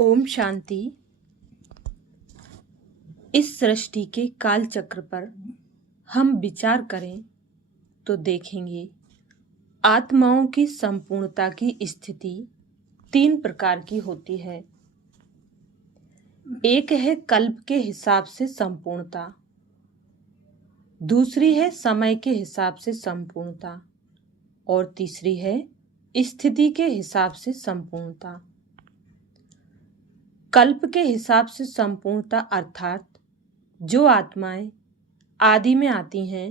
ओम शांति। इस सृष्टि के काल चक्र पर हम विचार करें तो देखेंगे आत्माओं की संपूर्णता की स्थिति 3 प्रकार की होती है। एक है कल्प के हिसाब से संपूर्णता, दूसरी है समय के हिसाब से संपूर्णता और तीसरी है स्थिति के हिसाब से संपूर्णता। कल्प के हिसाब से संपूर्णता अर्थात जो आत्माएं आदि में आती हैं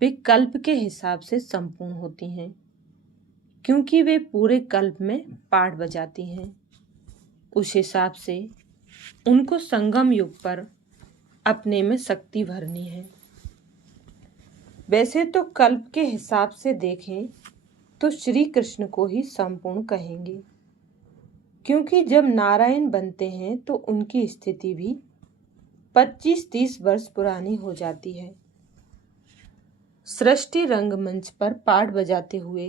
वे कल्प के हिसाब से संपूर्ण होती हैं, क्योंकि वे पूरे कल्प में पाठ बजाती हैं। उस हिसाब से उनको संगम युग पर अपने में शक्ति भरनी है। वैसे तो कल्प के हिसाब से देखें तो श्री कृष्ण को ही संपूर्ण कहेंगे, क्योंकि जब नारायण बनते हैं तो उनकी स्थिति भी 25-30 वर्ष पुरानी हो जाती है। सृष्टि रंगमंच पर पाठ बजाते हुए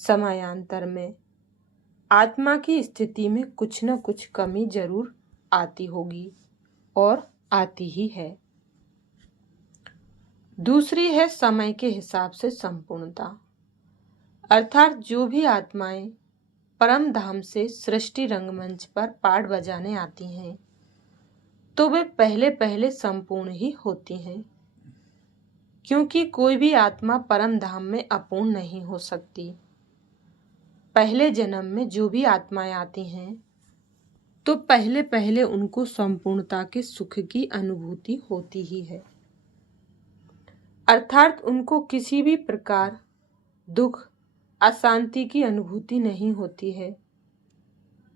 समयांतर में आत्मा की स्थिति में कुछ न कुछ कमी जरूर आती होगी और आती ही है। दूसरी है समय के हिसाब से संपूर्णता, अर्थात जो भी आत्माएं परम धाम से सृष्टि रंगमंच पर पाठ बजाने आती हैं तो वे पहले पहले संपूर्ण ही होती हैं, क्योंकि कोई भी आत्मा परम धाम में अपूर्ण नहीं हो सकती। पहले जन्म में जो भी आत्माएं आती हैं तो पहले पहले उनको संपूर्णता के सुख की अनुभूति होती ही है, अर्थात उनको किसी भी प्रकार दुख अशांति की अनुभूति नहीं होती है।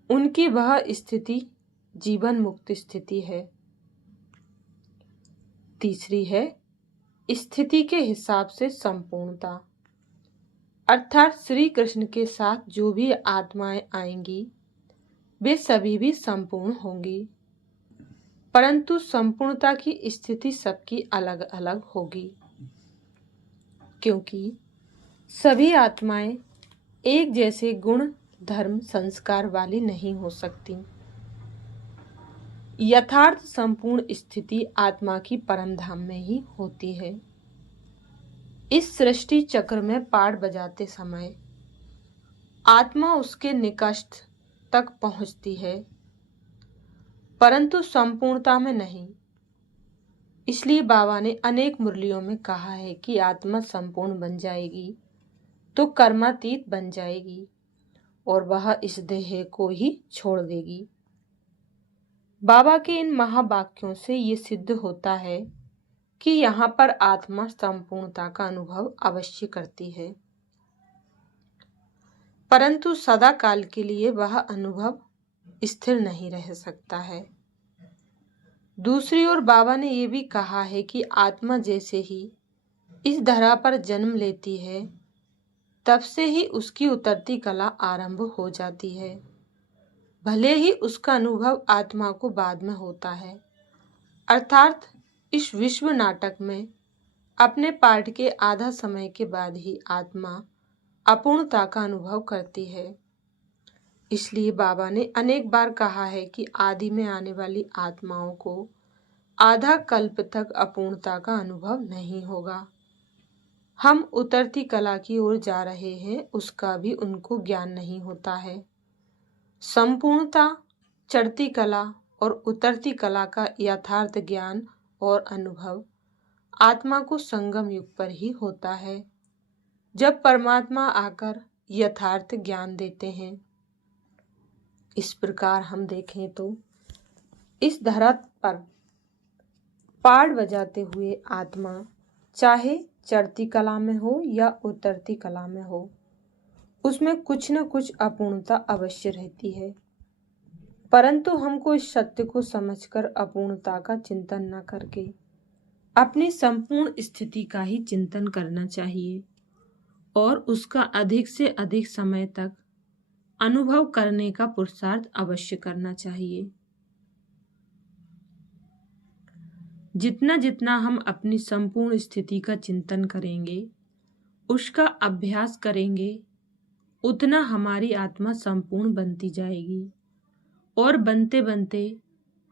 उनकी वह स्थिति जीवन मुक्त स्थिति है। तीसरी है स्थिति के हिसाब से संपूर्णता, अर्थात श्री कृष्ण के साथ जो भी आत्माएं आएंगी वे सभी भी संपूर्ण होंगी, परंतु संपूर्णता की स्थिति सबकी अलग अलग होगी, क्योंकि सभी आत्माएं एक जैसे गुण धर्म संस्कार वाली नहीं हो सकती। यथार्थ संपूर्ण स्थिति आत्मा की परम धाम में ही होती है। इस सृष्टि चक्र में पाठ बजाते समय आत्मा उसके निकट तक पहुंचती है, परंतु संपूर्णता में नहीं। इसलिए बाबा ने अनेक मुरलियों में कहा है कि आत्मा संपूर्ण बन जाएगी तो कर्मातीत बन जाएगी और वह इस देह को ही छोड़ देगी। बाबा के इन महावाक्यों से ये सिद्ध होता है कि यहाँ पर आत्मा संपूर्णता का अनुभव अवश्य करती है, परंतु सदा काल के लिए वह अनुभव स्थिर नहीं रह सकता है। दूसरी ओर बाबा ने ये भी कहा है कि आत्मा जैसे ही इस धरा पर जन्म लेती है तब से ही उसकी उतरती कला आरंभ हो जाती है, भले ही उसका अनुभव आत्मा को बाद में होता है। अर्थात इस विश्व नाटक में अपने पाठ के आधा समय के बाद ही आत्मा अपूर्णता का अनुभव करती है। इसलिए बाबा ने अनेक बार कहा है कि आदि में आने वाली आत्माओं को आधा कल्प तक अपूर्णता का अनुभव नहीं होगा। हम उतरती कला की ओर जा रहे हैं उसका भी उनको ज्ञान नहीं होता है। संपूर्णता, चढ़ती कला और उतरती कला का यथार्थ ज्ञान और अनुभव आत्मा को संगम युग पर ही होता है, जब परमात्मा आकर यथार्थ ज्ञान देते हैं। इस प्रकार हम देखें तो इस धरा पर पाठ बजाते हुए आत्मा चाहे चढ़ती कला में हो या उतरती कला में हो, उसमें कुछ न कुछ अपूर्णता अवश्य रहती है, परंतु हमको इस सत्य को समझकर अपूर्णता का चिंतन न करके अपनी संपूर्ण स्थिति का ही चिंतन करना चाहिए और उसका अधिक से अधिक समय तक अनुभव करने का पुरुषार्थ अवश्य करना चाहिए। जितना जितना हम अपनी संपूर्ण स्थिति का चिंतन करेंगे, उसका अभ्यास करेंगे, उतना हमारी आत्मा संपूर्ण बनती जाएगी और बनते बनते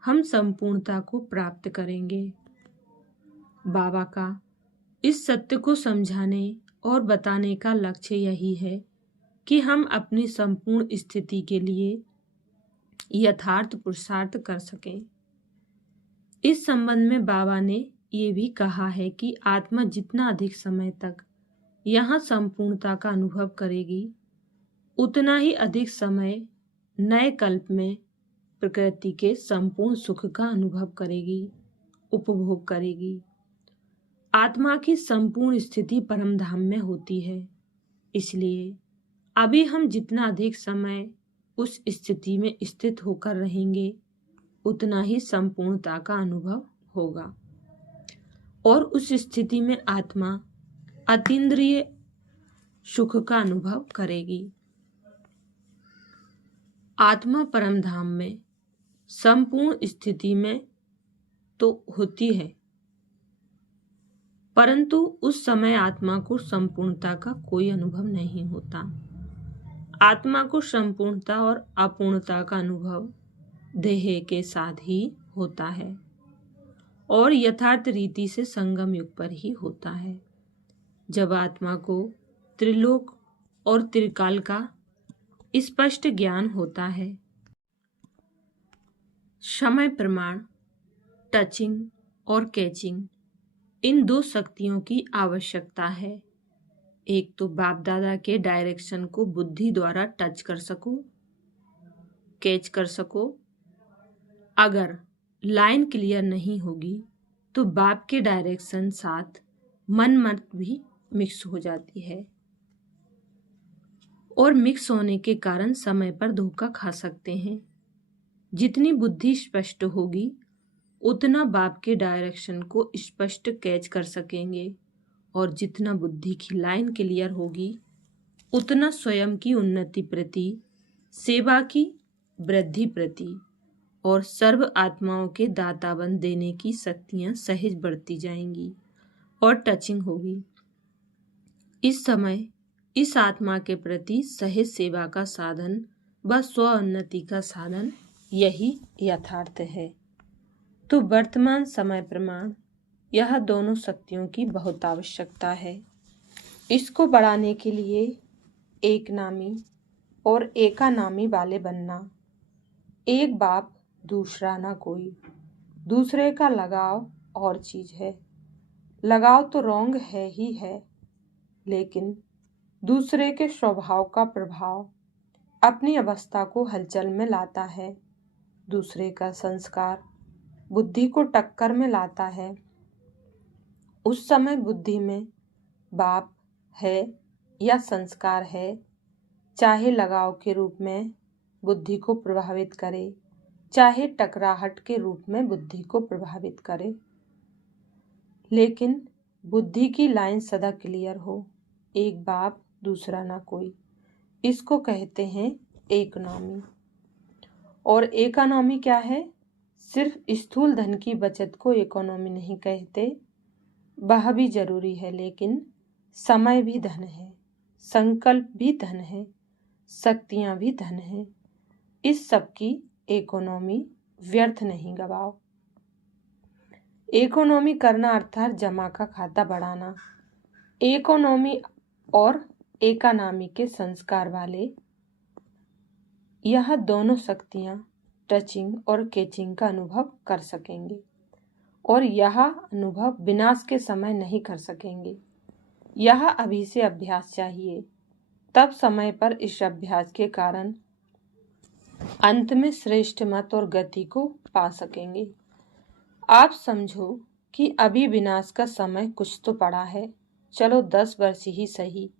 हम संपूर्णता को प्राप्त करेंगे। बाबा का इस सत्य को समझाने और बताने का लक्ष्य यही है कि हम अपनी संपूर्ण स्थिति के लिए यथार्थ पुरुषार्थ कर सकें। इस संबंध में बाबा ने ये भी कहा है कि आत्मा जितना अधिक समय तक यहाँ संपूर्णता का अनुभव करेगी, उतना ही अधिक समय नए कल्प में प्रकृति के संपूर्ण सुख का अनुभव करेगी, उपभोग करेगी। आत्मा की संपूर्ण स्थिति परम धाम में होती है, इसलिए अभी हम जितना अधिक समय उस स्थिति में स्थित होकर रहेंगे, उतना ही संपूर्णता का अनुभव होगा और उस स्थिति में आत्मा अतीन्द्रिय सुख का अनुभव करेगी। आत्मा परम धाम में संपूर्ण स्थिति में तो होती है, परंतु उस समय आत्मा को संपूर्णता का कोई अनुभव नहीं होता। आत्मा को संपूर्णता और अपूर्णता का अनुभव देह के साथ ही होता है और यथार्थ रीति से संगम युग पर ही होता है, जब आत्मा को त्रिलोक और त्रिकाल का स्पष्ट ज्ञान होता है। समय प्रमाण, टचिंग और कैचिंग, इन दो शक्तियों की आवश्यकता है। एक तो बाप दादा के डायरेक्शन को बुद्धि द्वारा टच कर सको, कैच कर सको। अगर लाइन क्लियर नहीं होगी तो बाप के डायरेक्शन साथ मन मत भी मिक्स हो जाती है और मिक्स होने के कारण समय पर धोखा खा सकते हैं। जितनी बुद्धि स्पष्ट होगी, उतना बाप के डायरेक्शन को स्पष्ट कैच कर सकेंगे और जितना बुद्धि की लाइन क्लियर होगी, उतना स्वयं की उन्नति प्रति, सेवा की वृद्धि प्रति और सर्व आत्माओं के दाताबंद देने की शक्तियां सहज बढ़ती जाएंगी और टचिंग होगी। इस समय इस आत्मा के प्रति सहज सेवा का साधन व स्व उन्नति का साधन यही यथार्थ है। तो वर्तमान समय प्रमाण यह दोनों शक्तियों की बहुत आवश्यकता है। इसको बढ़ाने के लिए एक नामी और एकानामी वाले बनना। एक बाप दूसरा ना कोई। दूसरे का लगाव और चीज है। लगाव तो रोंग है ही है, लेकिन दूसरे के स्वभाव का प्रभाव अपनी अवस्था को हलचल में लाता है। दूसरे का संस्कार बुद्धि को टक्कर में लाता है। उस समय बुद्धि में बाप है या संस्कार है, चाहे लगाव के रूप में बुद्धि को प्रभावित करे, चाहे टकराहट के रूप में बुद्धि को प्रभावित करे, लेकिन बुद्धि की लाइन सदा क्लियर हो। एक बाप दूसरा ना कोई, इसको कहते हैं एकनामी। और इकोनॉमी क्या है? सिर्फ स्थूल धन की बचत को इकोनॉमी नहीं कहते, वह भी जरूरी है, लेकिन समय भी धन है, संकल्प भी धन है, शक्तियां भी धन है। इस सब की इकोनॉमी व्यर्थ नहीं गवाओ। इकोनॉमी करना अर्थात जमा का खाता बढ़ाना। इकोनॉमी और इकोनॉमी के संस्कार वाले यह दोनों शक्तियां टचिंग और कैचिंग का अनुभव कर सकेंगे और यह अनुभव विनाश के समय नहीं कर सकेंगे। यह अभी से अभ्यास चाहिए, तब समय पर इस अभ्यास के कारण अंत में श्रेष्ठ मत और गति को पा सकेंगे। आप समझो कि अभी विनाश का समय कुछ तो पड़ा है, चलो 10 वर्ष ही सही,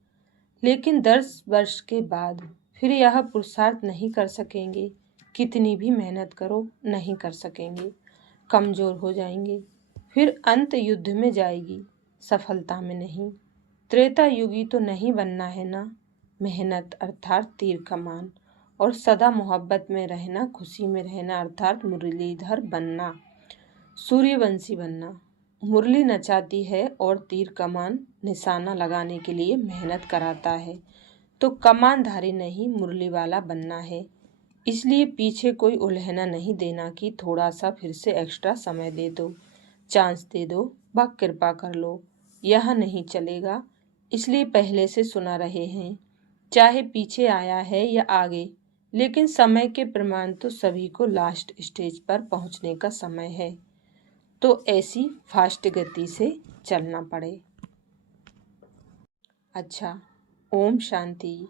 लेकिन 10 वर्ष के बाद फिर यह पुरुषार्थ नहीं कर सकेंगे। कितनी भी मेहनत करो नहीं कर सकेंगे, कमजोर हो जाएंगे। फिर अंत युद्ध में जाएगी, सफलता में नहीं। त्रेता युगी तो नहीं बनना है ना। मेहनत अर्थात तीर कमान और सदा मोहब्बत में रहना, खुशी में रहना अर्थात मुरलीधर बनना, सूर्यवंशी बनना। मुरली नचाती है और तीर कमान निशाना लगाने के लिए मेहनत कराता है, तो कमानधारी नहीं मुरली वाला बनना है। इसलिए पीछे कोई उलझना नहीं देना कि थोड़ा सा फिर से एक्स्ट्रा समय दे दो, चांस दे दो, व कृपा कर लो। यह नहीं चलेगा। इसलिए पहले से सुना रहे हैं, चाहे पीछे आया है या आगे, लेकिन समय के प्रमाण तो सभी को लास्ट स्टेज पर पहुंचने का समय है, तो ऐसी फास्ट गति से चलना पड़े। अच्छा, ओम शांति।